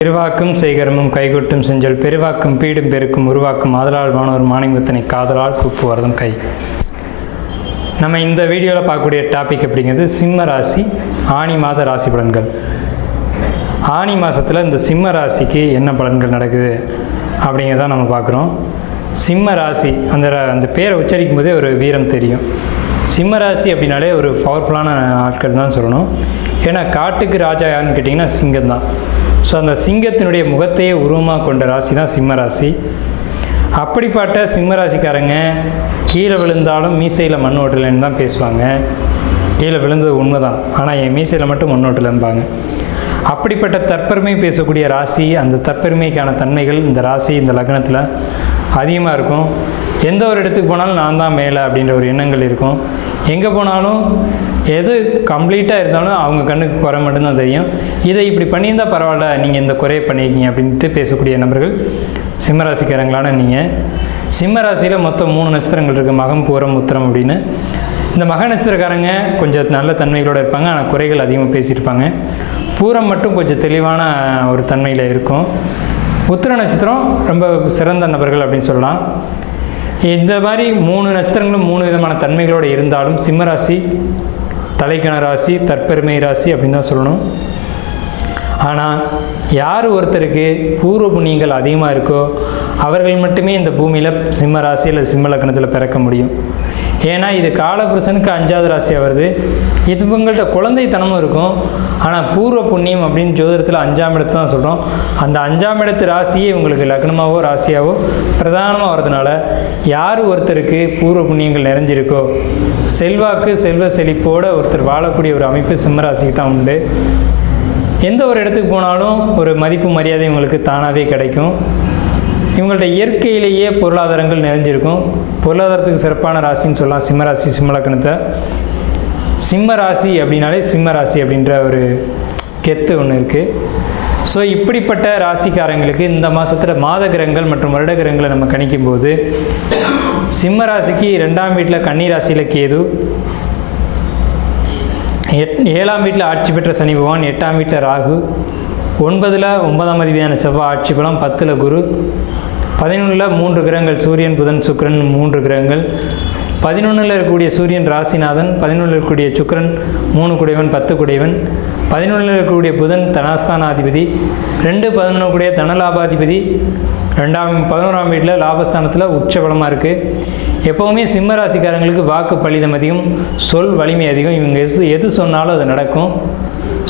பெருவாக்கும் செய்கரமும் கைகொட்டும் செஞ்சொல் பெருவாக்கும் பீடும் பெருக்கும் உருவாக்கும் ஆதலால் மாணவர் மானிமுத்தனை காதலால் கூப்புவரதும் கை. நம்ம இந்த வீடியோவில் பார்க்கக்கூடிய டாபிக் அப்படிங்கிறது சிம்ம ராசி ஆணி மாத ராசி பலன்கள். ஆணி மாதத்தில் இந்த சிம்ம ராசிக்கு என்ன பலன்கள் நடக்குது அப்படிங்கிறத நம்ம பார்க்குறோம். சிம்ம ராசி அந்த அந்த பேரை உச்சரிக்கும் போதே ஒரு வீரம் தெரியும். சிம்ம ராசி அப்படின்னாலே ஒரு பவர்ஃபுல்லான ஆட்கள் தான் சொல்லணும். ஏன்னா காட்டுக்கு ராஜா யாருன்னு கேட்டிங்கன்னா சிங்கம் தான் ஸோ அந்த சிங்கத்தினுடைய முகத்தையே உருவமாக கொண்ட ராசி தான் சிம்ம ராசி அப்படிப்பட்ட சிம்ம ராசிக்காரங்க கீழே விழுந்தாலும் மீசையில் மண் ஓட்டலைன்னு தான் பேசுவாங்க. கீழே விழுந்தது உண்மை தான் ஆனால் என் மீசையில் மட்டும் மண் ஓட்டலைம்பாங்க. அப்படிப்பட்ட தற்பெருமை பேசக்கூடிய ராசி அந்த தற்பெருமைக்கான தன்மைகள் இந்த ராசி இந்த லக்னத்தில் அதிகமாக இருக்கும். எந்த ஒரு இடத்துக்கு போனாலும் நான் தான் மேலே அப்படின்ற ஒரு எண்ணங்கள் இருக்கும். எங்கே போனாலும் எது கம்ப்ளீட்டாக இருந்தாலும் அவங்க கண்ணுக்கு குறை மட்டும்தான் தெரியும். இதை இப்படி பண்ணியிருந்தால் பரவாயில்ல நீங்கள் இந்த குறையை பண்ணியிருக்கீங்க அப்படின்ட்டு பேசக்கூடிய நபர்கள் சிம்மராசிக்காரங்களான நீங்கள் சிம்மராசியில் மொத்தம் மூணு நட்சத்திரங்கள் இருக்குது மகம் பூரம் உத்திரம் அப்படின்னு. இந்த மக நட்சத்திரக்காரங்க கொஞ்சம் நல்ல தன்மைகளோடு இருப்பாங்க ஆனால் குறைகள் அதிகமாக பேசியிருப்பாங்க. பூரம் மட்டும் கொஞ்சம் தெளிவான ஒரு தன்மையில் இருக்கும். உத்திர நட்சத்திரம் ரொம்ப சிறந்த நபர்கள் அப்படின்னு சொல்லலாம். இந்த மாதிரி மூணு நட்சத்திரங்களும் மூணு விதமான தன்மைகளோடு இருந்தாலும் சிம்மராசி தலைக்கண ராசி தற்பெருமை ராசி அப்படின்னு தான் சொல்லணும். ஆனால் யார் ஒருத்தருக்கு பூர்வ புண்ணியங்கள் அதிகமாக இருக்கோ அவர்கள் மட்டுமே இந்த பூமியில் சிம்ம ராசி அல்லது சிம்ம லக்னத்தில் பிறக்க முடியும். ஏன்னா இது காலபுருஷனுக்கு அஞ்சாவது ராசியாக வருது. இது இவங்கள்ட்ட குழந்தைத்தனமும் இருக்கும். ஆனால் பூர்வ புண்ணியம் அப்படின்னு ஜோதிடத்தில் அஞ்சாம் இடத்து தான் சொல்கிறோம் அந்த அஞ்சாம் இடத்து ராசியே உங்களுக்கு லக்னமாகவோ ராசியாவோ பிரதானமாக வரதுனால யார் ஒருத்தருக்கு பூர்வ புண்ணியங்கள் நிறைஞ்சிருக்கோ? செல்வாக்கு செல்வ செழிப்போடு ஒருத்தர் வாழக்கூடிய ஒரு அமைப்பு சிம்மராசிக்கு தான் உண்டு. எந்த ஒரு இடத்துக்கு போனாலும் ஒரு மதிப்பு மரியாதை உங்களுக்கு தானாகவே கிடைக்கும். இவங்கள்ட்ட இயற்கையிலேயே பொருளாதாரங்கள் நிறைஞ்சிருக்கும். பொருளாதாரத்துக்கு சிறப்பான ராசின்னு சொல்லலாம். சிம்மராசி சிம்மலக்கணத்தை சிம்ம ராசி அப்படின்னாலே சிம்ம ராசி அப்படின்ற ஒரு கெத்து ஒன்று இருக்குது ஸோ இப்படிப்பட்ட ராசிக்காரங்களுக்கு இந்த மாதத்தில் மாத கிரகங்கள் மற்றும் வருட கிரகங்களை நம்ம கணிக்கும்போது சிம்ம ராசிக்கு ரெண்டாம் வீட்டில் கன்னி ராசியில் கேது. எட் ஏழாம் வீட்டில் ஆட்சி பெற்ற சனி பகவான் எட்டாம் வீட்டில் ராகு. ஒன்பதில் ஒன்பதாம் அதிபதியான செவ்வாய் ஆட்சி பலம் பத்தில் குரு. பதினொன்றில் மூன்று கிரகங்கள் சூரியன் புதன் சுக்கரன் மூன்று கிரகங்கள். பதினொன்றில் இருக்கக்கூடிய சூரியன் ராசிநாதன். பதினொன்றில் இருக்கக்கூடிய சுக்கரன் மூணு குடைவன் பத்து குடைவன் பதினொன்றில் இருக்கக்கூடிய புதன் தனாஸ்தானாதிபதி. ரெண்டு பதினொன்று கூடிய தனலாபாதிபதி. ரெண்டாம் பதினோராம் வீட்டில் லாபஸ்தானத்தில் உச்சபலமாக இருக்குது எப்போவுமே சிம்ம ராசிக்காரங்களுக்கு வாக்கு பலிதம் அதிகம் சொல் வலிமை அதிகம். இவங்க எது எது சொன்னாலும் அது நடக்கும்.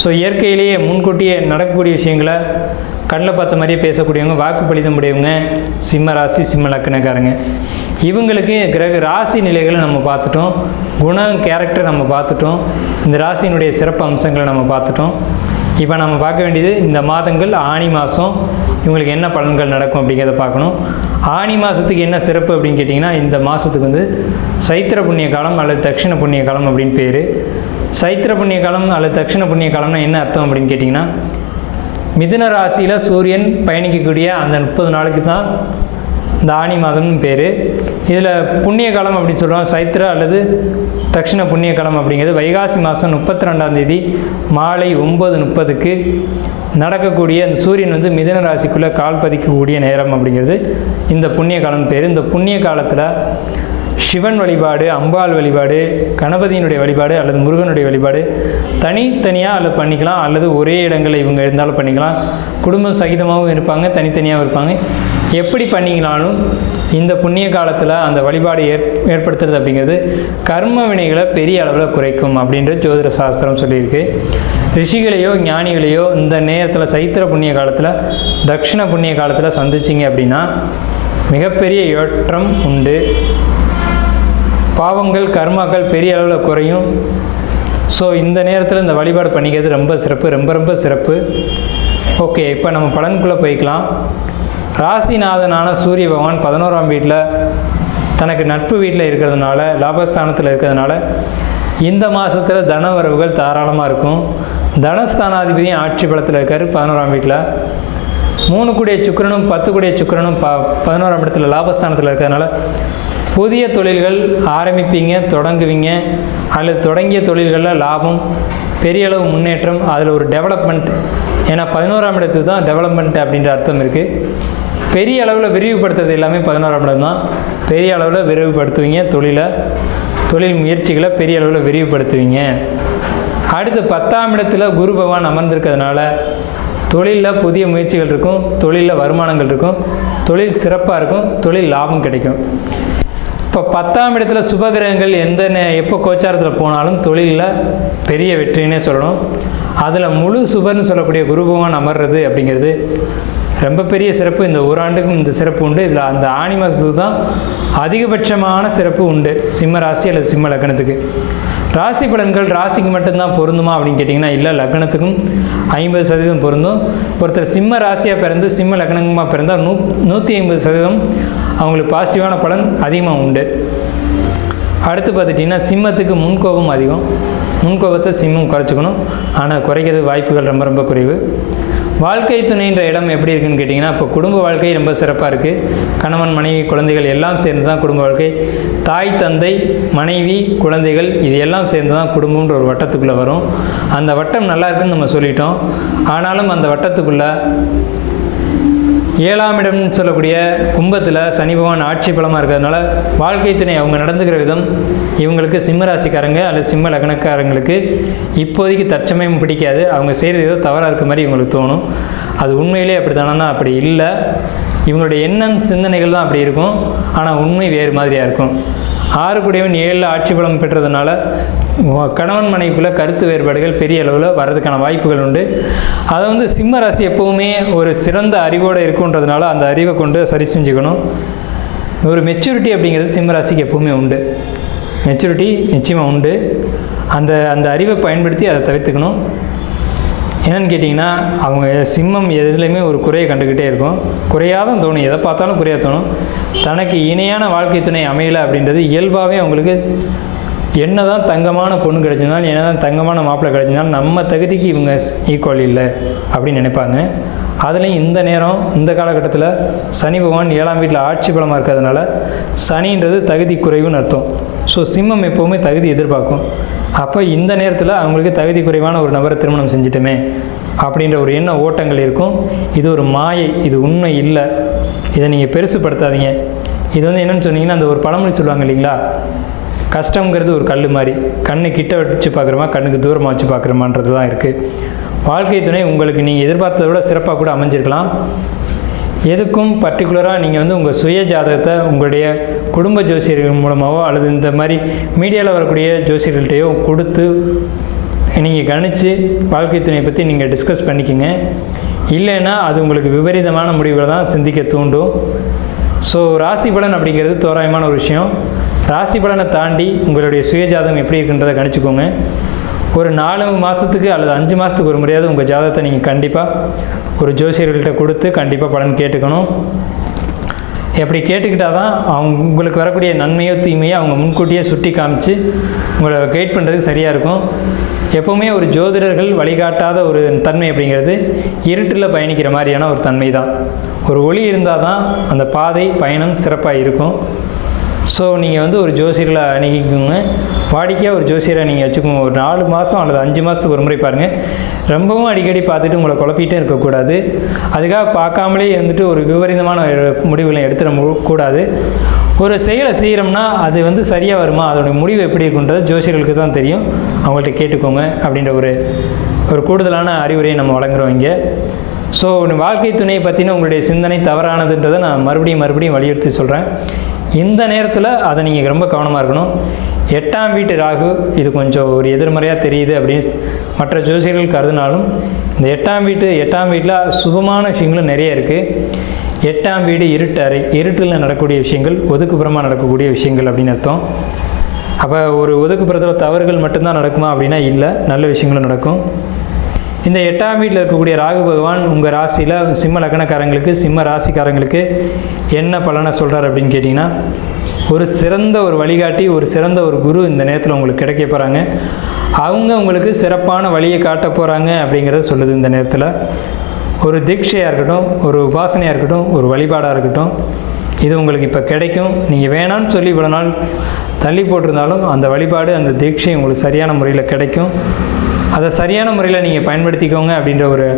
ஸோ இயற்கையிலேயே முன்கூட்டியே நடக்கக்கூடிய விஷயங்களை கண்ணில் பார்த்த மாதிரியே பேசக்கூடியவங்க வாக்கு பலிதம் உடையவங்க சிம்ம ராசி சிம்ம லக்கணக்காரங்க இவங்களுக்கு கிரக ராசி நிலைகளை நம்ம பார்த்துட்டோம். குணம் கேரக்டர் நம்ம பார்த்துட்டோம். இந்த ராசியினுடைய சிறப்பு அம்சங்களை நம்ம பார்த்துட்டோம். இப்போ நம்ம பார்க்க வேண்டியது இந்த மாதங்கள் ஆணி மாதம் இவங்களுக்கு என்ன பலன்கள் நடக்கும் அப்படிங்கிறத பார்க்கணும். ஆணி மாதத்துக்கு என்ன சிறப்பு அப்படின்னு கேட்டிங்கன்னா இந்த மாதத்துக்கு வந்து சைத்திர புண்ணிய காலம் அல்லது தட்சிண புண்ணிய காலம் அப்படின்னு பேர். சைத்திர புண்ணிய காலம் அல்லது தட்சிண புண்ணிய காலம்னா என்ன அர்த்தம் அப்படின்னு கேட்டிங்கன்னா மிதுன ராசியில் சூரியன் பயணிக்கக்கூடிய அந்த முப்பது நாளுக்கு தான் இந்த ஆணி மாதம்னு பேர். இதில் புண்ணிய காலம் அப்படின்னு சொல்கிறோம் சைத்திர அல்லது தட்சிண புண்ணிய காலம் அப்படிங்கிறது வைகாசி மாதம் முப்பத்தி ரெண்டாம் தேதி மாலை ஒம்பது முப்பதுக்கு நடக்கக்கூடிய அந்த சூரியன் வந்து மிதன ராசிக்குள்ளே கால் பதிக்கக்கூடிய நேரம் அப்படிங்கிறது இந்த புண்ணிய காலம் பேர். இந்த புண்ணிய காலத்தில் சிவன் வழிபாடு அம்பாள் வழிபாடு கணபதியினுடைய வழிபாடு அல்லது முருகனுடைய வழிபாடு தனித்தனியாக அல்லது பண்ணிக்கலாம் அல்லது ஒரே இடங்களில் இவங்க இருந்தாலும் பண்ணிக்கலாம். குடும்பம் சகிதமாகவும் இருப்பாங்க தனித்தனியாகவும் இருப்பாங்க. எப்படி பண்ணிங்கனாலும் இந்த புண்ணிய காலத்தில் அந்த வழிபாடு ஏற் ஏற்படுத்துறது அப்படிங்கிறது கர்ம வினைகளை பெரிய அளவில் குறைக்கும் அப்படின்ற ஜோதிட சாஸ்திரம் சொல்லியிருக்கு. ரிஷிகளையோ ஞானிகளையோ இந்த நேரத்தில் சைத்திர புண்ணிய காலத்தில் தக்ஷிண புண்ணிய காலத்தில் சந்திச்சிங்க அப்படின்னா மிகப்பெரிய ஏற்றம் உண்டு. பாவங்கள் கர்மாக்கள் பெரிய அளவில் குறையும். ஸோ இந்த நேரத்தில் இந்த வழிபாடு பண்ணிக்கிறது ரொம்ப சிறப்பு ரொம்ப ரொம்ப சிறப்பு. ஓகே இப்போ நம்ம பலனுக்குள்ளே போய்க்கலாம். ராசிநாதனான சூரிய பகவான் பதினோராம் வீட்டில் தனக்கு நட்பு வீட்டில் இருக்கிறதுனால லாபஸ்தானத்தில் இருக்கிறதுனால இந்த மாதத்தில் தனவரவுகள் தாராளமாக இருக்கும். தனஸ்தானாதிபதியும் ஆட்சி பலத்தில் இருக்கார் பதினோராம் வீட்டில் மூணு கூடிய சுக்கிரனும் பத்து கூடிய சுக்கிரனும் ப பதினோராம் இடத்துல லாபஸ்தானத்தில் இருக்கிறதுனால புதிய தொழில்கள் ஆரம்பிப்பீங்க தொடங்குவீங்க அல்லது தொடங்கிய தொழில்களில் லாபம் பெரிய அளவு முன்னேற்றம் அதில் ஒரு டெவலப்மெண்ட் ஏன்னா பதினோராம் இடத்துக்கு தான் டெவலப்மெண்ட் அப்படின்ற அர்த்தம் இருக்குது பெரிய அளவில் விரிவுபடுத்துறது எல்லாமே பதினோராம் இடம் தான். பெரிய அளவில் விரிவுபடுத்துவீங்க தொழிலை. தொழில் முயற்சிகளை பெரிய அளவில் விரிவுபடுத்துவீங்க. அடுத்து பத்தாம் இடத்துல குரு பகவான் அமர்ந்திருக்கிறதுனால தொழிலில் புதிய முயற்சிகள் இருக்கும் தொழிலில் வருமானங்கள் இருக்கும் தொழில் சிறப்பாக இருக்கும் தொழில் லாபம் கிடைக்கும். இப்போ பத்தாம் இடத்துல சுபகிரகங்கள் எந்த நே- எப்போ கோச்சாரத்தில் போனாலும் தொழிலில் பெரிய வெற்றினே சொல்லணும். அதில் முழு சுபர்னு சொல்லக்கூடிய குரு பகவான் அமர்றது அப்படிங்கிறது ரொம்ப பெரிய சிறப்பு. இந்த ஓராண்டுக்கும் இந்த சிறப்பு உண்டு. இதில் அந்த ஆணி மாதத்துக்கு தான் அதிகபட்சமான சிறப்பு உண்டு. சிம்ம ராசி அல்லது சிம்ம லக்னத்துக்கு. ராசி பலன்கள் ராசிக்கு மட்டும்தான் பொருந்துமா அப்படின்னு கேட்டிங்கன்னா இல்லை லக்னத்துக்கும் ஐம்பது சதவீதம் பொருந்தும். ஒருத்தர் சிம்ம ராசியாக பிறந்து சிம்ம லக்னமாக பிறந்தால் நூ நூற்றி ஐம்பது சதவீதம் அவங்களுக்கு பாசிட்டிவான பலன் அதிகமாக உண்டு. அடுத்து பார்த்துட்டிங்கன்னா சிம்மத்துக்கு முன்கோபம் அதிகம். முன்கோபத்தை சிம்மம் குறைச்சிக்கணும். ஆனால் குறைக்கிறது வாய்ப்புகள் ரொம்ப ரொம்ப குறைவு. வாழ்க்கை துணைன்ற இடம் எப்படி இருக்குன்னு கேட்டிங்கன்னா இப்போ குடும்ப வாழ்க்கை ரொம்ப சிறப்பாக இருக்குது கணவன் மனைவி குழந்தைகள் எல்லாம் சேர்ந்து தான் குடும்ப வாழ்க்கை. தாய் தந்தை மனைவி குழந்தைகள் இது எல்லாம் சேர்ந்து தான் குடும்பம்ன்ற ஒரு வட்டத்துக்குள்ளே வரும். அந்த வட்டம் நல்லா இருக்குன்னு நம்ம சொல்லிட்டோம். ஆனாலும் அந்த வட்டத்துக்குள்ளே ஏழாம் இடம்னு சொல்லக்கூடிய கும்பத்தில் சனி பகவான் ஆட்சி பலமாக இருக்கிறதுனால வாழ்க்கை துணை அவங்க நடந்துக்கிற விதம் இவங்களுக்கு சிம்ம ராசிக்காரங்க அல்லது சிம்ம லக்னக்காரங்களுக்கு இப்போதைக்கு தற்சமயம் பிடிக்காது. அவங்க செய்கிறது ஏதோ தவறாக இருக்க மாதிரி இவங்களுக்கு தோணும். அது உண்மையிலே அப்படி தானா அப்படி இல்லை. இவங்களுடைய எண்ணம் சிந்தனைகள் தான் அப்படி இருக்கும். ஆனால் உண்மை வேறு மாதிரியாக இருக்கும். ஆறு கூடியவன் ஏழில் ஆட்சி பலம் பெற்றதுனால கணவன் மனைவிக்குள்ளே கருத்து வேறுபாடுகள் பெரிய அளவில் வர்றதுக்கான வாய்ப்புகள் உண்டு. அதை வந்து சிம்ம ராசி எப்போவுமே ஒரு சிறந்த அறிவோடு இருக்கும் இருக்குன்றதுனால அந்த அறிவை கொண்டு சரி செஞ்சுக்கணும். ஒரு மெச்சூரிட்டி அப்படிங்கிறது சிம்ம ராசிக்கு எப்போவுமே உண்டு. மெச்சூரிட்டி நிச்சயமாக உண்டு. அந்த அந்த அறிவை பயன்படுத்தி அதை தவிர்த்துக்கணும். என்னென்னு கேட்டிங்கன்னா அவங்க சிம்மம் எதுலேயுமே ஒரு குறையை கண்டுக்கிட்டே இருக்கும். குறையாக தான் தோணும். எதை பார்த்தாலும் குறையாக தோணும். தனக்கு இணையான வாழ்க்கை துணை அமையலை அப்படின்றது இயல்பாகவே அவங்களுக்கு என்ன தான் தங்கமான பொண்ணு கிடைச்சிருந்தாலும் என்ன தான் தங்கமான மாப்பிள்ளை கிடைச்சிருந்தாலும் நம்ம தகுதிக்கு இவங்க ஈக்குவல் இல்லை அப்படின்னு நினைப்பாங்க. அதுலேயும் இந்த நேரம் இந்த காலகட்டத்தில் சனி பகவான் ஏழாம் வீட்டில் ஆட்சி பலமாக இருக்கிறதுனால சனின்றது தகுதி குறைவுன்னு அர்த்தம். ஸோ சிம்மம் எப்போவுமே தகுதி எதிர்பார்க்கும். அப்போ இந்த நேரத்தில் அவங்களுக்கு தகுதி குறைவான ஒரு நபரை திருமணம் செஞ்சிட்டோமே அப்படின்ற ஒரு எண்ண ஓட்டங்கள் இருக்கும். இது ஒரு மாயை இது உண்மை இல்லை. இதை நீங்கள் பெருசுப்படுத்தாதீங்க. இது வந்து என்னென்னு சொன்னீங்கன்னா அந்த ஒரு பழமொழி சொல்லுவாங்க இல்லைங்களா? கஷ்டங்கிறது ஒரு கல் மாதிரி. கண்ணு கிட்ட வச்சு பார்க்குறோமா கண்ணுக்கு தூரமாக வச்சு பார்க்குறோமான்றது தான் இருக்குது வாழ்க்கை துணை உங்களுக்கு நீங்கள் எதிர்பார்த்ததை விட சிறப்பாக கூட அமைஞ்சிருக்கலாம். எதுக்கும் பர்டிகுலராக நீங்கள் வந்து உங்கள் சுய ஜாதகத்தை உங்களுடைய குடும்ப ஜோசியர்கள் மூலமாகவோ அல்லது இந்த மாதிரி மீடியாவில் வரக்கூடிய ஜோசியர்கள்ட்டையோ கொடுத்து நீங்கள் கணித்து வாழ்க்கை துணையை பற்றி நீங்கள் டிஸ்கஸ் பண்ணிக்கோங்க. இல்லைன்னா அது உங்களுக்கு விபரீதமான முடிவுகளை தான் சிந்திக்க தூண்டும். ஸோ ராசி பலன் அப்படிங்கிறது தோராயமான ஒரு விஷயம். ராசி பலனை தாண்டி உங்களுடைய சுயஜாதகம் எப்படி இருக்குன்றதை கணிச்சுக்கோங்க. ஒரு நாலு மாதத்துக்கு அல்லது அஞ்சு மாதத்துக்கு ஒரு முறையாவது உங்கள் ஜாதகத்தை நீங்கள் கண்டிப்பாக ஒரு ஜோசியர்கள்ட்ட கொடுத்து கண்டிப்பாக பலன் கேட்டுக்கணும். எப்படி கேட்டுக்கிட்டால் தான் அவங்க உங்களுக்கு வரக்கூடிய நன்மையோ தீமையோ அவங்க முன்கூட்டியே சுட்டி காமிச்சு உங்களை கைட் பண்ணுறதுக்கு சரியாக இருக்கும். எப்போவுமே ஒரு ஜோதிடர்கள் வழிகாட்டாத ஒரு தன்மை அப்படிங்கிறது இருட்டில் பயணிக்கிற மாதிரியான ஒரு தன்மை தான். ஒரு ஒளி இருந்தால் தான் அந்த பாதை பயணம் சிறப்பாக இருக்கும். ஸோ நீங்கள் வந்து ஒரு ஜோசியரில் அணுகிக்கோங்க. வாடிக்கையாக ஒரு ஜோசியரை நீங்கள் வச்சுக்கோங்க. ஒரு நாலு மாதம் அல்லது அஞ்சு மாதத்துக்கு ஒரு முறை பாருங்கள் ரொம்பவும் அடிக்கடி பார்த்துட்டு உங்களை குழப்பிட்டே இருக்கக்கூடாது. அதுக்காக பார்க்காமலே இருந்துட்டு ஒரு விபரீதமான முடிவுகளை எடுத்துட கூடாது. ஒரு செயலை செய்கிறோம்னா அது வந்து சரியாக வருமா? அதோடைய முடிவு எப்படி இருக்குன்றது ஜோசியர்களுக்கு தான் தெரியும். அவங்கள்ட்ட கேட்டுக்கோங்க அப்படின்ற ஒரு ஒரு கூடுதலான அறிவுரையை நம்ம வழங்குறோம் இங்கே. ஸோ வாழ்க்கை துணையை பற்றின உங்களுடைய சிந்தனை தவறானதுன்றதை நான் மறுபடியும் மறுபடியும் வலியுறுத்தி சொல்கிறேன் இந்த நேரத்தில் அதை நீங்கள் ரொம்ப கவனமாக இருக்கணும். எட்டாம் வீட்டு ராகு இது கொஞ்சம் ஒரு எதிர்மறையாக தெரியுது அப்படின்னு மற்ற ஜோசியர்கள் கருதினாலும் இந்த எட்டாம் வீட்டு எட்டாம் வீட்டில் சுபமான விஷயங்களும் நிறைய இருக்குது எட்டாம் வீடு இருட்டு அறை இருட்டில் நடக்கக்கூடிய விஷயங்கள் ஒதுக்குப்புறமாக நடக்கக்கூடிய விஷயங்கள் அப்படின்னு அர்த்தம். அப்போ ஒரு ஒதுக்குப்புறத்தில் தவறுகள் மட்டும்தான் நடக்குமா அப்படின்னா இல்லை நல்ல விஷயங்களும் நடக்கும். இந்த எட்டாம் வீட்டில் இருக்கக்கூடிய ராகு பகவான் உங்கள் ராசியில் சிம்ம லக்னக்காரங்களுக்கு சிம்ம ராசிக்காரங்களுக்கு என்ன பலனை சொல்கிறார் அப்படின்னு கேட்டிங்கன்னா ஒரு சிறந்த ஒரு வழிகாட்டி ஒரு சிறந்த ஒரு குரு இந்த நேரத்தில் உங்களுக்கு கிடைக்க போகிறாங்க அவங்க உங்களுக்கு சிறப்பான வழியை காட்ட போகிறாங்க அப்படிங்கிறத சொல்லுது இந்த நேரத்தில். ஒரு தீட்சையாக இருக்கட்டும் ஒரு உபாசனையாக இருக்கட்டும் ஒரு வழிபாடாக இருக்கட்டும் இது உங்களுக்கு இப்போ கிடைக்கும். நீங்கள் வேணான்னு சொல்லி இவ்வளோ நாள் தள்ளி போட்டிருந்தாலும் அந்த வழிபாடு அந்த தீட்சை உங்களுக்கு சரியான முறையில் கிடைக்கும். அதை சரியான முறையில் நீங்கள் பயன்படுத்திக்கோங்க அப்படின்ற ஒரு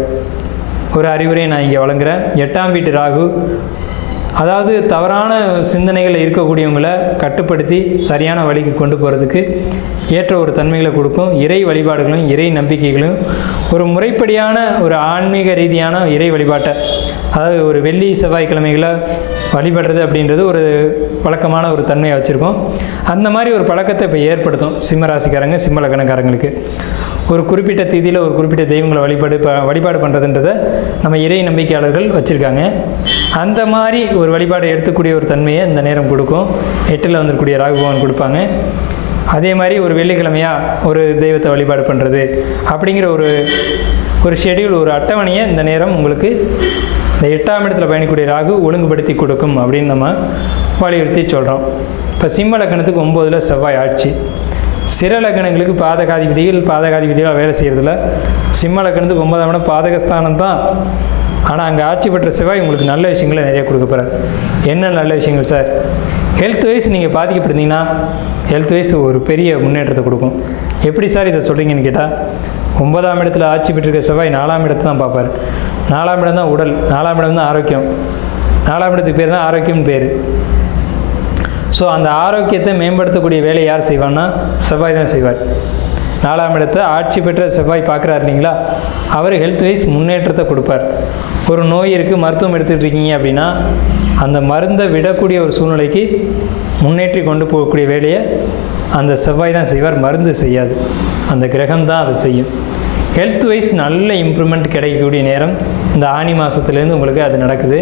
ஒரு அறிவுரையை நான் இங்கே வழங்குறேன். எட்டாம் வீட்டு ராகு. அதாவது தவறான சிந்தனைகளை இருக்கக்கூடியவங்களை கட்டுப்படுத்தி சரியான வழிக்கு கொண்டு போகிறதுக்கு ஏற்ற ஒரு தன்மைகளை கொடுக்கும். இறை வழிபாடுகளும் இறை நம்பிக்கைகளும் ஒரு முறைப்படியான ஒரு ஆன்மீக ரீதியான இறை வழிபாட்டை அதாவது ஒரு வெள்ளி செவ்வாய்க்கிழமைகளை வழிபடுறது அப்படின்றது ஒரு வழக்கமான ஒரு தன்மையை வச்சுருக்கோம். அந்த மாதிரி ஒரு பழக்கத்தை இப்போ ஏற்படுத்தும் சிம்மராசிக்காரங்க சிம்மலக்கணக்காரங்களுக்கு ஒரு குறிப்பிட்ட திதியில் ஒரு குறிப்பிட்ட தெய்வங்களை வழிபாடு ப- வழிபாடு பண்ணுறதுன்றதை நம்ம இறை நம்பிக்கையாளர்கள் வச்சுருக்காங்க. அந்த மாதிரி ஒரு வழிபாடு எடுத்துக்கூடிய ஒரு தன்மையை இந்த நேரம் கொடுக்கும். எட்டில் வந்துருக்கூடிய ராகுபவன் கொடுப்பாங்க. அதே மாதிரி ஒரு வெள்ளிக்கிழமையா ஒரு தெய்வத்தை வழிபாடு பண்ணுறது அப்படிங்கிற ஒரு ஒரு ஷெடியூல் ஒரு அட்டவணையை இந்த நேரம் உங்களுக்கு இந்த எட்டாம் இடத்துல பயணிக்கூடிய ராகு ஒழுங்குபடுத்தி கொடுக்கும் அப்படின்னு நம்ம வலியுறுத்தி சொல்கிறோம் இப்போ சிம்ம லக்கணத்துக்கு ஒம்போதில் செவ்வாய் ஆட்சி. சிற லக்கணங்களுக்கு பாதகாதிபதிகள் பாதகாதிபதிகள் வேலை செய்கிறதில்ல சிம்ம லக்கணத்துக்கு ஒன்பதாம் இடம் பாதகஸ்தானம் தான். ஆனால் அங்கே ஆட்சி பெற்ற செவ்வாய் உங்களுக்கு நல்ல விஷயங்களை நிறைய கொடுக்க போகிறார் என்ன நல்ல விஷயங்கள் சார் ஹெல்த் வைஸ் நீங்கள் பாதிக்கப்பட்டிருந்தீங்கன்னா ஹெல்த் வைஸ் ஒரு பெரிய முன்னேற்றத்தை கொடுக்கும். எப்படி சார் இதை சொல்கிறீங்கன்னு கேட்டால் ஒன்பதாம் இடத்துல ஆட்சி பெற்றிருக்க செவ்வாய் நாலாம் இடத்து தான் பார்ப்பார். நாலாம் இடம் தான் உடல் நாலாம் இடம் தான் ஆரோக்கியம். நாலாம் இடத்துக்கு பேர் தான் ஆரோக்கியம்னு பேர். ஸோ அந்த ஆரோக்கியத்தை மேம்படுத்தக்கூடிய வேலை யார் செய்வான்னா செவ்வாய் தான் செய்வார். நாலாம் இடத்தை ஆட்சி பெற்ற செவ்வாய் பார்க்குறாரு இல்லைங்களா? அவர் ஹெல்த் வைஸ் முன்னேற்றத்தை கொடுப்பார். ஒரு நோய் இருக்குது மருத்துவம் எடுத்துகிட்டு இருக்கீங்க அப்படின்னா அந்த மருந்தை விடக்கூடிய ஒரு சூழ்நிலைக்கு முன்னேற்றி கொண்டு போகக்கூடிய வேலையை அந்த செவ்வாய் தான் செய்வார். மருந்து செய்யாது. அந்த கிரகம் தான் அதை செய்யும். ஹெல்த் வைஸ் நல்ல இம்ப்ரூவ்மெண்ட் கிடைக்கக்கூடிய நேரம் இந்த ஆனி மாதத்துலேருந்து உங்களுக்கு அது நடக்குது.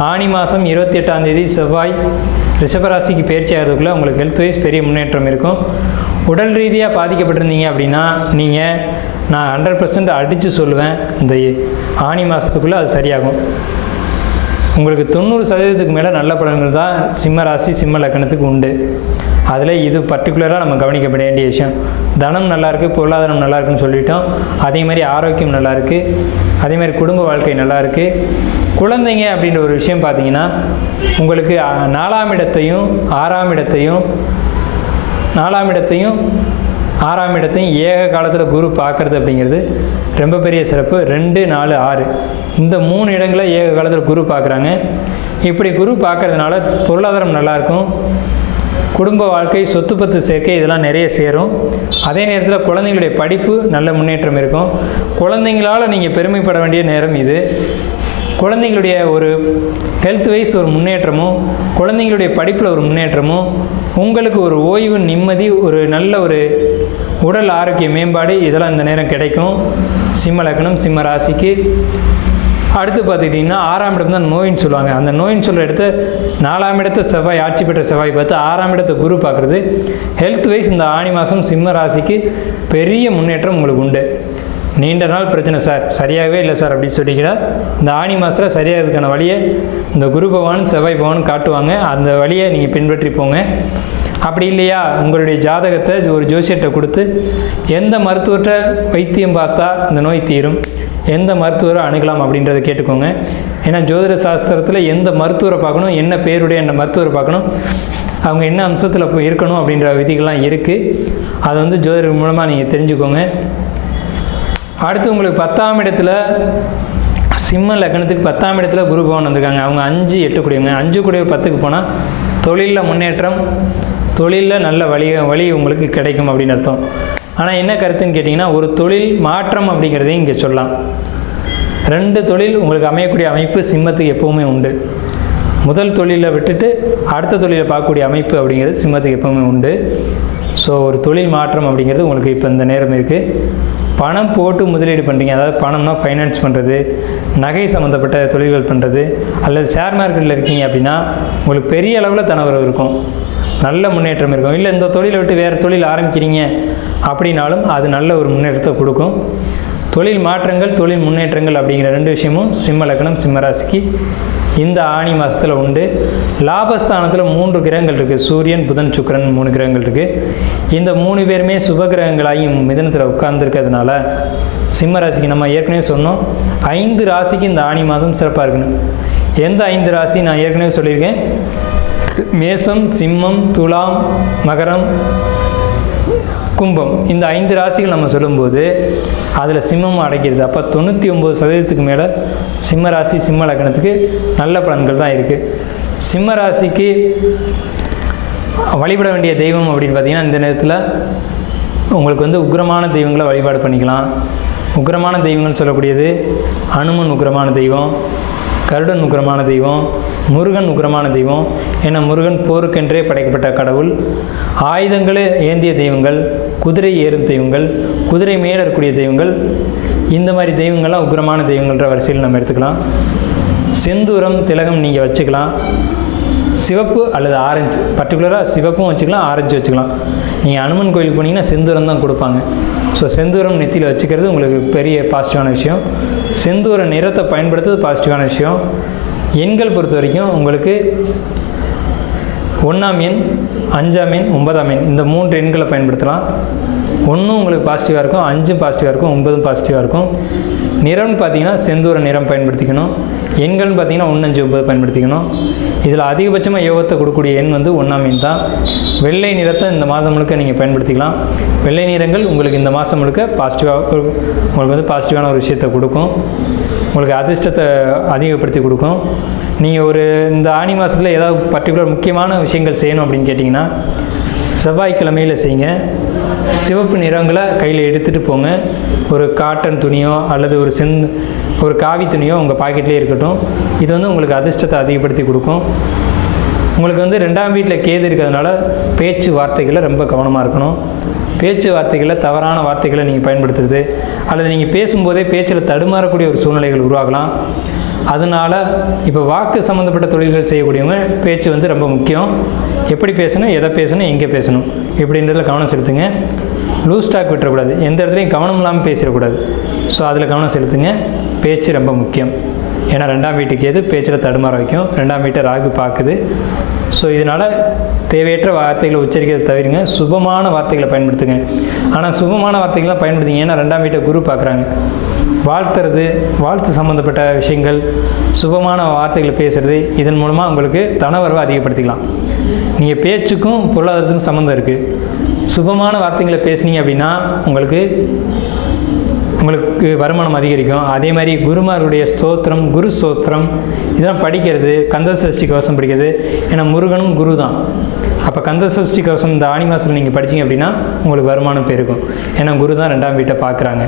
ஆனி மாதம் இருபத்தி எட்டாம் தேதி செவ்வாய் ரிஷபராசிக்கு பயிற்சி ஆகிறதுக்குள்ளே உங்களுக்கு ஹெல்த் வைஸ் பெரிய முன்னேற்றம் இருக்கும். உடல் ரீதியாக பாதிக்கப்பட்டிருந்தீங்க அப்படின்னா நீங்கள் நான் ஹண்ட்ரட் பர்சன்ட் அடித்து சொல்லுவேன். இந்த ஆனி மாதத்துக்குள்ளே அது சரியாகும். உங்களுக்கு தொண்ணூறு சதவீதத்துக்கு மேலே நல்ல பலன்கள் தான் சிம்ம ராசி சிம்ம லக்கணத்துக்கு உண்டு. அதில் இது பர்டிகுலராக நம்ம கவனிக்கப்பட வேண்டிய விஷயம். தனம் நல்லாயிருக்கு பொருளாதாரம் நல்லா இருக்குன்னு சொல்லிட்டோம். அதே மாதிரி ஆரோக்கியம் நல்லா இருக்குது அதே மாதிரி குடும்ப வாழ்க்கை நல்லாயிருக்கு குழந்தைங்க அப்படின்ற ஒரு விஷயம் பார்த்தீங்கன்னா உங்களுக்கு நாலாம் இடத்தையும் ஆறாம் இடத்தையும் நாலாம் இடத்தையும் ஆறாம் இடத்தையும் ஏக காலத்தில் குரு பார்க்குறது அப்படிங்கிறது ரொம்ப பெரிய சிறப்பு. ரெண்டு நாலு ஆறு. இந்த மூணு இடங்களை ஏக காலத்தில் குரு பார்க்குறாங்க. இப்படி குரு பார்க்கறதுனால பொருளாதாரம் நல்லாயிருக்கும். குடும்ப வாழ்க்கை சொத்து பத்து சேர்க்கை இதெல்லாம் நிறைய சேரும். அதே நேரத்தில் குழந்தைங்களுடைய படிப்பு நல்ல முன்னேற்றம் இருக்கும். குழந்தைங்களால் நீங்கள் பெருமைப்பட வேண்டிய நேரம் இது. குழந்தைங்களுடைய ஒரு ஹெல்த் வைஸ் ஒரு முன்னேற்றமும் குழந்தைங்களுடைய படிப்பில் ஒரு முன்னேற்றமும் உங்களுக்கு ஒரு ஓய்வு நிம்மதி ஒரு நல்ல ஒரு உடல் ஆரோக்கிய மேம்பாடு இதெல்லாம் இந்த நேரம் கிடைக்கும். சிம்ம லக்னம் சிம்ம ராசிக்கு. அடுத்து பார்த்துக்கிட்டிங்கன்னா ஆறாம் இடம் தான் நோயின்னு சொல்லுவாங்க. அந்த நோயின்னு சொல்கிற இடத்த நாலாம் இடத்த செவ்வாய் ஆட்சி பெற்ற செவ்வாய் பார்த்து ஆறாம் இடத்தை குரு பார்க்குறது. ஹெல்த் வைஸ் இந்த ஆணி மாதம் சிம்ம ராசிக்கு பெரிய முன்னேற்றம் உங்களுக்கு உண்டு. நீண்ட நாள் பிரச்சனை சார். சரியாகவே இல்லை சார் அப்படின்னு சொல்லிக்கிறார். இந்த ஆணி மாதத்தில் சரியாகிறதுக்கான வழியை இந்த குரு பகவான் செவ்வாய் பகவான் காட்டுவாங்க. அந்த வழியை நீங்கள் பின்பற்றி போங்க. அப்படி இல்லையா? உங்களுடைய ஜாதகத்தை ஒரு ஜோசியர்கிட்ட கொடுத்து எந்த மருத்துவர்கிட்ட வைத்தியம் பார்த்தா இந்த நோய் தீரும்? எந்த மருத்துவரை அணுகலாம் அப்படின்றத கேட்டுக்கோங்க. ஏன்னா ஜோதிட சாஸ்திரத்தில் எந்த மருத்துவரை பார்க்கணும் என்ன பேருடைய என்ன மருத்துவரை பார்க்கணும் அவங்க என்ன அம்சத்தில் இருக்கணும் அப்படின்ற விதிகள்லாம் இருக்குது அதை வந்து ஜோதிடர் மூலமாக நீங்கள் தெரிஞ்சுக்கோங்க. அடுத்து உங்களுக்கு பத்தாம் இடத்துல சிம்ம லக்னத்துக்கு பத்தாம் இடத்துல குரு பவன் வந்திருக்காங்க. அவங்க அஞ்சு எட்டு குடியவங்க அஞ்சு குடிய பத்துக்கு போனால் தொழிலில் முன்னேற்றம் தொழிலில் நல்ல வழி வழி உங்களுக்கு கிடைக்கும் அப்படின்னு அர்த்தம். ஆனால் என்ன கருத்துன்னு கேட்டிங்கன்னா ஒரு தொழில் மாற்றம் அப்படிங்கிறதையும் இங்கே சொல்லலாம். ரெண்டு தொழில் உங்களுக்கு அமையக்கூடிய அமைப்பு சிம்மத்துக்கு எப்பவுமே உண்டு. முதல் தொழிலை விட்டுட்டு அடுத்த தொழிலை பார்க்கக்கூடிய அமைப்பு அப்படிங்கிறது சிம்மத்துக்கு எப்பவுமே உண்டு. ஸோ ஒரு தொழில் மாற்றம் அப்படிங்கிறது உங்களுக்கு இப்போ இந்த நேரம் இருக்குது பணம் போட்டு முதலீடு பண்ணுறீங்க அதாவது பணம்னா ஃபைனான்ஸ் பண்ணுறது நகை சம்மந்தப்பட்ட தொழில்கள் பண்ணுறது அல்லது ஷேர் மார்க்கெட்டில் இருக்கீங்க அப்படின்னா உங்களுக்கு பெரிய அளவில் தனவரவு இருக்கும். நல்ல முன்னேற்றம் இருக்கும். இல்லை இந்த தொழிலை விட்டு வேறு தொழில் ஆரம்பிக்கிறீங்க அப்படின்னாலும் அது நல்ல ஒரு முன்னேற்றத்தை கொடுக்கும். தொழில் மாற்றங்கள் தொழில் முன்னேற்றங்கள் அப்படிங்கிற ரெண்டு விஷயமும் சிம்ம லக்னம் சிம்மராசிக்கு இந்த ஆணி மாதத்தில் உண்டு. லாபஸ்தானத்தில் மூன்று கிரகங்கள் இருக்குது சூரியன் புதன் சுக்கரன் மூணு கிரகங்கள் இருக்குது இந்த மூணு பேருமே சுப கிரகங்களாகியும் மிதனத்தில் உட்கார்ந்துருக்கிறதுனால சிம்ம ராசிக்கு நம்ம ஏற்கனவே சொன்னோம். ஐந்து ராசிக்கு இந்த ஆணி மாதம் சிறப்பாக இருக்கணும். எந்த ஐந்து ராசி நான் ஏற்கனவே சொல்லியிருக்கேன்? மேசம் சிம்மம் துலாம் மகரம் கும்பம். இந்த ஐந்து ராசிகள் நம்ம சொல்லும்போது அதில் சிம்மம் அடைக்கிறது. அப்போ தொண்ணூற்றி ஒம்பது சதவீதத்துக்கு மேலே சிம்ம ராசி சிம்ம லக்னத்துக்கு நல்ல பலன்கள் தான் இருக்குது சிம்ம ராசிக்கு வழிபட வேண்டிய தெய்வம் அப்படின்னு பார்த்தீங்கன்னா இந்த நேரத்தில் உங்களுக்கு வந்து உக்கிரமான தெய்வங்களை வழிபாடு பண்ணிக்கலாம். உக்கிரமான தெய்வங்கள் சொல்லக்கூடியது அனுமன் உக்கிரமான தெய்வம். கருடன் உக்கிரமான தெய்வம் முருகன் உக்கிரமான தெய்வம் என முருகன் போருக்கென்றே படைக்கப்பட்ட கடவுள். ஆயுதங்களே ஏந்திய தெய்வங்கள் குதிரை ஏறும் தெய்வங்கள் குதிரை மேல இருக்கக்கூடிய தெய்வங்கள். இந்த மாதிரி தெய்வங்கள்லாம் உக்கிரமான தெய்வங்கள்ன்ற வரிசையில் நம்ம எடுத்துக்கலாம். செந்தூரம் திலகம் நீங்கள் வச்சுக்கலாம். சிவப்பு அல்லது ஆரஞ்சு. பர்டிகுலராக சிவப்பும் வச்சுக்கலாம் ஆரஞ்சு வச்சுக்கலாம். நீங்கள் அனுமன் கோயில் போனீங்கன்னா செந்தூரம் தான் கொடுப்பாங்க. ஸோ செந்தூரம் நெத்தியில் வச்சுக்கிறது உங்களுக்கு பெரிய பாசிட்டிவான விஷயம். செந்தூர நிறத்தை பயன்படுத்துறது பாசிட்டிவான விஷயம். எண்கள் பொறுத்த வரைக்கும் உங்களுக்கு ஒன்றாம் எண் அஞ்சாம் எண் ஒன்பதாம் எண் இந்த மூன்று எண்களை பயன்படுத்தலாம். ஒன்றும் உங்களுக்கு பாசிட்டிவாக இருக்கும் அஞ்சும் பாசிட்டிவாக இருக்கும் ஒன்பதும் பாசிட்டிவாக இருக்கும். நிறம்னு பார்த்தீங்கன்னா செந்தூர நிறம் பயன்படுத்திக்கணும். எண்கள்னு பார்த்தீங்கன்னா ஒன்று அஞ்சு ஒன்பது பயன்படுத்திக்கணும். இதில் அதிகபட்சமாக யோகத்தை கொடுக்கக்கூடிய எண் வந்து ஒன்றாம் எண் தான். வெள்ளை நிறத்தை இந்த மாதம் முழுக்க நீங்கள் பயன்படுத்திக்கலாம். வெள்ளை நிறங்கள் உங்களுக்கு இந்த மாதம் முழுக்க பாசிட்டிவாக உங்களுக்கு வந்து பாசிட்டிவான ஒரு விஷயத்தை கொடுக்கும். உங்களுக்கு அதிர்ஷ்டத்தை அதிகப்படுத்தி கொடுக்கும். நீங்கள் ஒரு இந்த ஆனி மாதத்தில் ஏதாவது பர்டிகுலர் முக்கியமான விஷயம் விஷயங்கள் செய்யணும் அப்படின்னு கேட்டிங்கன்னா செவ்வாய்க்கிழமையில் செய்யுங்க. சிவப்பு நிறங்களை கையில் எடுத்துகிட்டு போங்க. ஒரு காட்டன் துணியோ அல்லது ஒரு செந் ஒரு காவி துணியோ உங்கள் பாக்கெட்லேயே இருக்கட்டும். இது வந்து உங்களுக்கு அதிர்ஷ்டத்தை அதிகப்படுத்தி கொடுக்கும். உங்களுக்கு வந்து ரெண்டாம் வீட்டில் கேது இருக்கிறதுனால பேச்சு வார்த்தைகளில் ரொம்ப கவனமாக இருக்கணும். பேச்சு வார்த்தைகளில் தவறான வார்த்தைகளை நீங்கள் பயன்படுத்துறது அல்லது நீங்கள் பேசும்போதே பேச்சில் தடுமாறக்கூடிய ஒரு சூழ்நிலைகள் உருவாகலாம். அதனால் இப்போ வாக்கு சம்மந்தப்பட்ட தொழில்கள் செய்யக்கூடியவங்க பேச்சு வந்து ரொம்ப முக்கியம். எப்படி பேசணும் எதை பேசணும் எங்கே பேசணும் இப்படின்றதில் கவனம் செலுத்துங்க. லூஸ் ஸ்டாக் விட்டுறக்கூடாது. எந்த இடத்துலையும் கவனம் இல்லாமல் பேசிடக்கூடாது. ஸோ அதில் கவனம் செலுத்துங்க. பேச்சு ரொம்ப முக்கியம். ஏன்னா ரெண்டாம் வீட்டுக்கு எது பேச்சில் தடுமாற வைக்கும். ரெண்டாம் வீட்டை ராகு பார்க்குது. ஸோ இதனால் தேவையற்ற வார்த்தைகளை உச்சரிக்கிறதை தவிருங்க. சுபமான வார்த்தைகளை பயன்படுத்துங்க. ஆனால் சுபமான வார்த்தைகள்லாம் பயன்படுத்திங்க. ஏன்னா ரெண்டாம் வீட்டை குரு பார்க்குறாங்க. வாழ்த்துறது வாழ்த்து சம்மந்தப்பட்ட விஷயங்கள் சுபமான வார்த்தைகளை பேசுகிறது இதன் மூலமாக உங்களுக்கு தனவரவை அதிகப்படுத்திக்கலாம். நீங்கள் பேச்சுக்கும் பொருளாதாரத்துக்கும் சம்மந்தம் இருக்குது சுபமான வார்த்தைகளை பேசுனீங்க அப்படின்னா உங்களுக்கு உங்களுக்கு வருமானம் அதிகரிக்கும். அதே மாதிரி குருமாருடைய ஸ்தோத்திரம் குரு ஸ்தோத்திரம் இதெல்லாம் படிக்கிறது கந்த சஷ்டி கவசம் படிக்கிறது. ஏன்னா முருகனும் குரு தான் அப்போ கந்த சஷ்டி கவசம் இந்த ஆணி மாதத்தில் நீங்கள் படிச்சீங்க அப்படின்னா உங்களுக்கு வருமானம் பெருகும். ஏன்னா குரு தான் ரெண்டாம் வீட்டை பார்க்குறாங்க.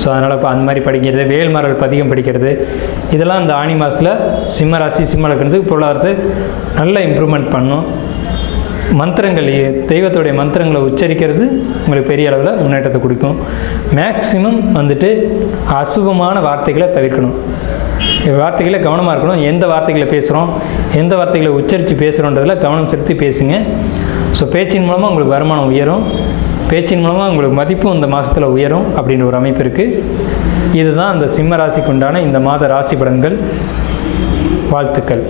ஸோ அதனால் இப்போ அந்த மாதிரி படிக்கிறது வேல்மரல் பதிகம் படிக்கிறது. இதெல்லாம் இந்த ஆணி மாதத்தில் சிம்ம ராசி சிம்ம லக்னத்துக்கு பொருளாதாரத்தை நல்ல இம்ப்ரூவ்மெண்ட் பண்ணும். மந்திரங்கள் தெய்வத்துடைய மந்திரங்களை உச்சரிக்கிறது உங்களுக்கு பெரிய அளவில் முன்னேற்றத்தை கொடுக்கும். மேக்சிமம் வந்துட்டு அசுபமான வார்த்தைகளை தவிர்க்கணும். வார்த்தைகளை கவனமாக இருக்கணும். எந்த வார்த்தைகளை பேசுகிறோம் எந்த வார்த்தைகளை உச்சரித்து பேசுகிறோன்றதில் கவனம் செலுத்தி பேசுங்க. ஸோ பேச்சின் மூலமாக உங்களுக்கு வருமானம் உயரும். பேச்சின் மூலமாக உங்களுக்கு மதிப்பும் இந்த மாதத்தில் உயரும் அப்படின்ற ஒரு அமைப்பு இருக்குது இதுதான் அந்த சிம்ம ராசிக்கு உண்டான இந்த மாத ராசி பலன்கள். வாழ்த்துக்கள்.